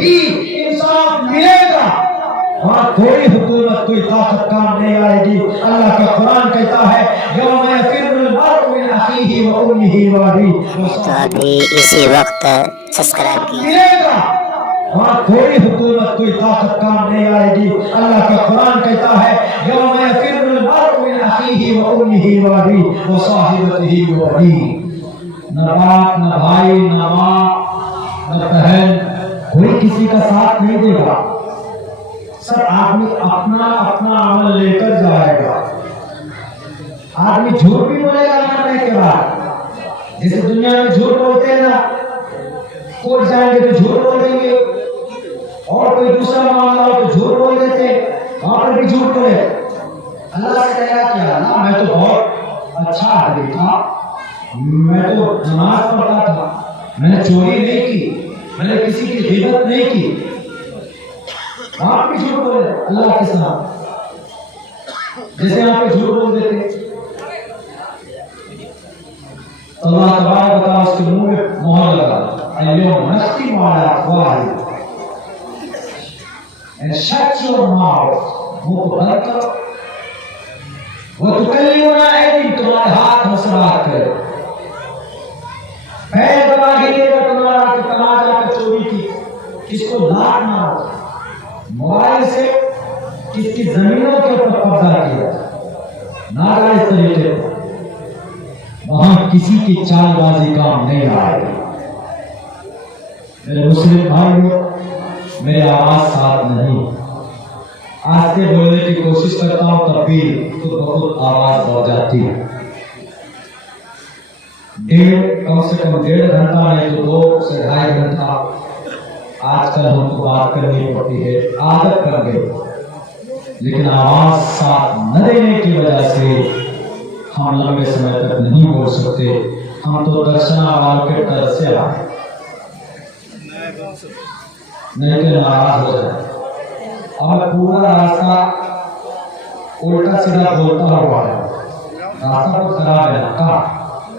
ही इंसाफ मिलेगा। और कोई हुकूमत कोई ताकत काम नहीं आएगी। अल्लाह का कुरान कहता है यौम यफिरुल मर्उ मिन अखीही व उम्मिही व अबीही। तो अभी इसी वक्त सब्सक्राइब कीजिए। मिलेगा और कोई हुकूमत कोई ताकत काम नहीं आएगी। अल्लाह का कुरान कहता है यौम यफिरुल मर्उ मिन अखीही व उम्मिही व अबीही व साहिबतिही व बनीही। न बाप न भाई न माँ न बहन, कोई किसी का साथ नहीं देगा। सब आदमी अपना अपना अमल लेकर जाएगा। आदमी झूठ भी बोलेगा मरने के बाद। जैसे दुनिया में झूठ बोलते हैं ना, कोर्ट जाएंगे तो झूठ बोल देंगे, और कोई दूसरा मामला हो तो झूठ बोल देते, वहां पर भी झूठ बोले। अल्लाह से कहेगा क्या ना, मैं तो बहुत अच्छा आदमी था, मैं तो नमाज पढ़ता था, मैंने चोरी नहीं की, मैंने किसी की गिबत नहीं की। आप भी झूठ बोले अल्लाह के साथ, जैसे यहाँ पे झूठ बोल देते। अल्लाह तबारक व तआला उसके मुंह में मोहर लगा, अय्युम नख्तिम अला अफ़वाहिहिम, and shut your mouth, मुंह को बंद करो। वो तुकल्लिमुना ऐदिहिम, तुम्हारे हाथ मुसरात करे, पैर गवाही देगा तुम्हारा कि तमाचा का चोरी की, किसको लात मारो, मोबाइल से किसकी जमीनों के ऊपर कब्जा किया, नाजायज तरीके पर, वहां किसी की चालबाजी काम नहीं आएगी। मेरे मुस्लिम भाइयों, मेरी आवाज साथ नहीं, आज से बोलने की कोशिश करता हूं तब भी तो बहुत आवाज बढ़ जाती है। कम से कम 1.5 घंटा नहीं तो 2 से 2.5 घंटा आजकल हमको बात करनी पड़ती है, आदत कर गई। लेकिन आवाज साथ न देने की वजह से हम लंबे समय तक नहीं बोल सकते। हम तो दर्शना मार्केट तरफ से आए, नहीं तो नाराज हो जाए। और पूरा रास्ता उल्टा सीधा बोलता हुआ है, रास्ता को खराब है। कहा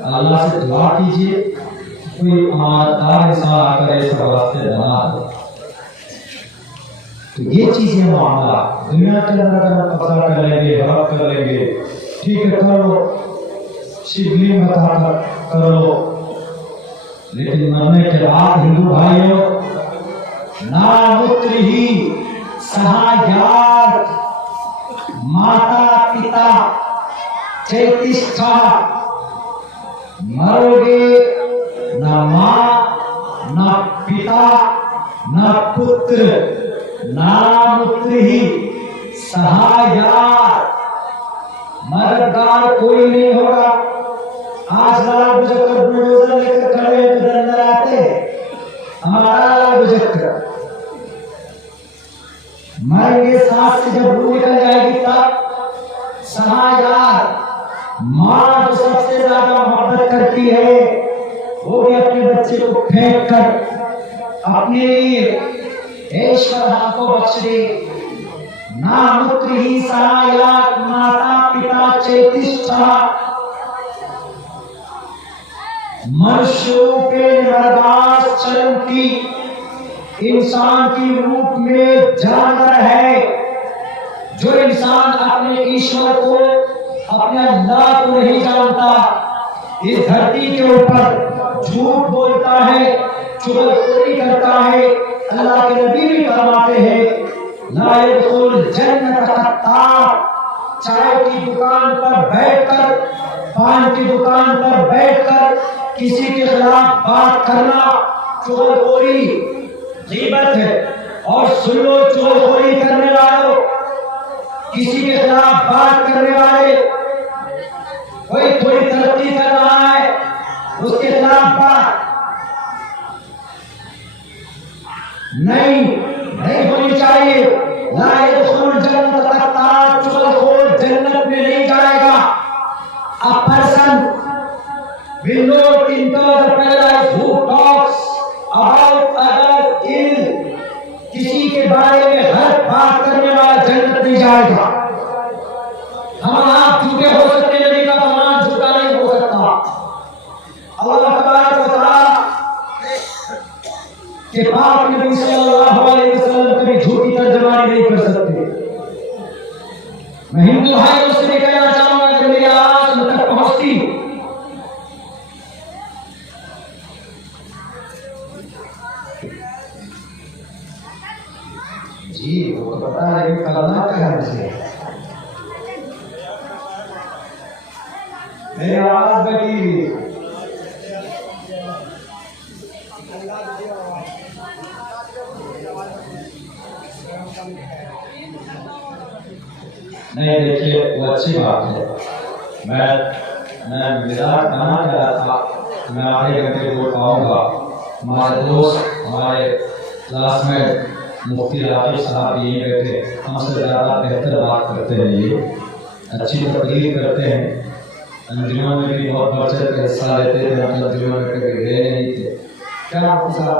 अल्लाह से दुआ कीजिए कोई ईमानदार इंसान आकर ऐसा रास्ते बना दे। तो ये चीजें मामला दुनिया के अंदर अगर हम कब्जा कर लेंगे, हड़प कर लेंगे, ठीक है कर लो, शिवलिंग बताकर कर लो, लेकिन मरने के बाद हिंदू भाइयों, नामुत्र ही सहायात, माता पिता चैतिष्ठा, मरोगे न मां न पिता न पुत्र, नामुत्र ही सहायात, मददगार कोई नहीं होगा। आज लाला बुझक्कर बुलडोजर लेकर खड़े अंदर आते, हमारा लाला बुझक्कर मरेंगे, सांस से जब रूह निकल जाएगी तब सहायात, मां जो सबसे ज्यादा मोहब्बत करती है वो भी अपने बच्चे को फेंक कर अपने ईश्वर को बख्श दे। नामुत्र ही सहायात, माता पिता चैतिष्ठा, मनुष्यों पे बर्दाश्त चरण की, इंसान की रूप में जानवर है। जो इंसान अपने ईश्वर को, अपने अल्लाह को नहीं जानता, इस धरती के ऊपर झूठ बोलता है, चुगलखोरी करता है। अल्लाह के नबी भी फरमाते हैं ला यदखुल जन्नत कत्ताब, चाय की दुकान पर बैठकर, पान की दुकान पर बैठकर किसी के खिलाफ बात करना चुगलखोरी, गीबत है। और सुन लो, चुगलखोरी करने वालों, किसी के खिलाफ बात करने वाले, कोई थोड़ी तरक्की कर रहा है उसके खिलाफ बात नहीं होनी चाहिए। ला यदखुल जन्नत कत्ताब, चुगलखोर जन्नत में नहीं जाएगा। A person will not enter the paradise who talks about others ill, किसी के बारे में हर बात करने वाला जन्नत नहीं जाएगा। हम आप झूठे हो सकते हैं, नबी का फरमान झूठा नहीं हो सकता। अल्लाह तबारक व तआला के पाक नबी सल्लल्लाहु अलैहि वसल्लम कभी झूठी तर्जमानी नहीं कर सकते। मैं हिंदू भाइयों से भी कहना चाहूंगा कि मेरी आवाज उन तक पहुंचती, जी वो तो पता है कि कलमा का है मुझे, मेरी आवाज बड़ी नहीं। देखिए वो अच्छी बात है। मैं विदात कहना चाह रहा था, मैं आधे घंटे को आऊँगा। हमारे दोस्त, हमारे क्लासमेट मुफ्ती राफी साहब यहीं बैठे, हमसे ज़्यादा बेहतर बात करते हैं, ये अच्छी तकरीर करते हैं। अंजुमन में भी बहुत बढ़ चढ़ कर हिस्सा लेते थे, हम अंजुमन में कभी गए नहीं थे। क्या आपके साथ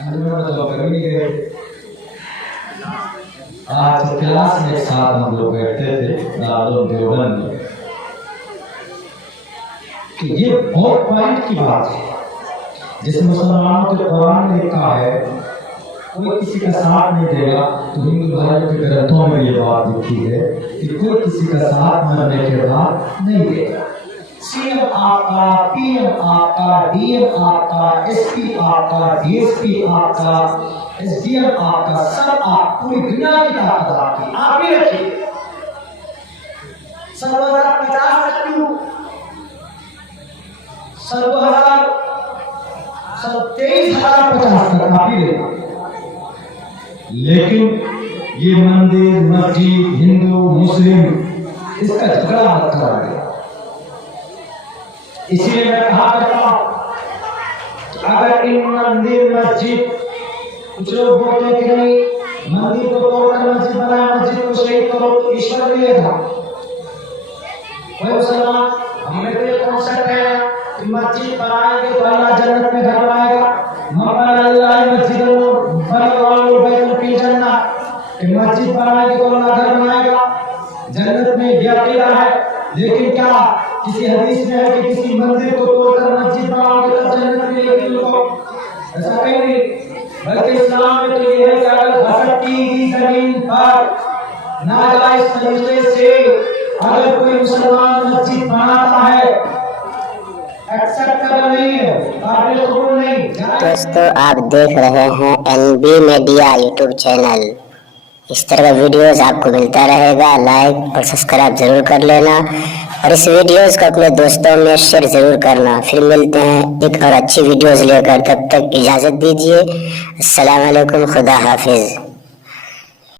अंजुमन में तो कभी नहीं गए। आज तो क्लास में एक साथ हम लोग बैठते थे दारुल देवबंद में। कि ये बहुत पॉइंट की बात है, जिस मुसलमानों के कुरान में लिखा है कोई किसी का साथ नहीं देगा, तो हिंदू भाइयों के ग्रंथों में ये बात लिखी है कि कोई किसी का साथ मरने के बाद नहीं देगा। सीएम आपका, पीएम आपका, डीएम आपका, एसपी आपका, डीएसपी आपका, एसडीएम आपका, सब आप, पूरी दुनिया की ताकत आपकी, आप ही रखिए। 2050 तक क्यों, 23,050 तक आप ही रखिए। लेकिन ये मंदिर, मस्जिद, हिंदू मुस्लिम, इसका झगड़ा मत कराइए। इसलिए मैं कहा करता हूं, अगर इन मंदिर मस्जिद, कुछ लोग बोलते कि नहीं मंदिर को तोड़कर मस्जिद बनाया, मस्जिद को शहीद करो तो ईश्वर मिलेगा। कोई मुसलमान हमने तो ये कॉन्सेप्ट है कि मस्जिद बनाएंगे तो अल्लाह जन्नत में घर बनाएगा। मस्जिद मस्जिद बनाएंगे तो अल्लाह घर बनाएगा, जन्नत में ये अकीदा है। लेकिन क्या किसी हदीस में है कि किसी मंदिर को तोड़कर मस्जिद बनाओगे तो जन्नत मिलेगी तुमको? ऐसा कहीं नहीं। बल्कि इस्लाम में तो ये है कि अगर भटकी हुई जमीन पर नाजायज तरीके से अगर कोई मुसलमान मस्जिद बनाता है, एक्सेप्ट कर नहीं है, काबिल कबूल नहीं। दोस्तों आप देख रहे हैं एनबी मीडिया यूट्यूब चैनल। इस तरह का वीडियोस आपको मिलता रहेगा। लाइक और सब्सक्राइब जरूर कर लेना और इस वीडियोस को अपने दोस्तों में शेयर जरूर करना। फिर मिलते हैं एक और अच्छी वीडियोस लेकर, तब तक इजाज़त दीजिए। अस्सलाम वालेकुम, खुदा हाफिज।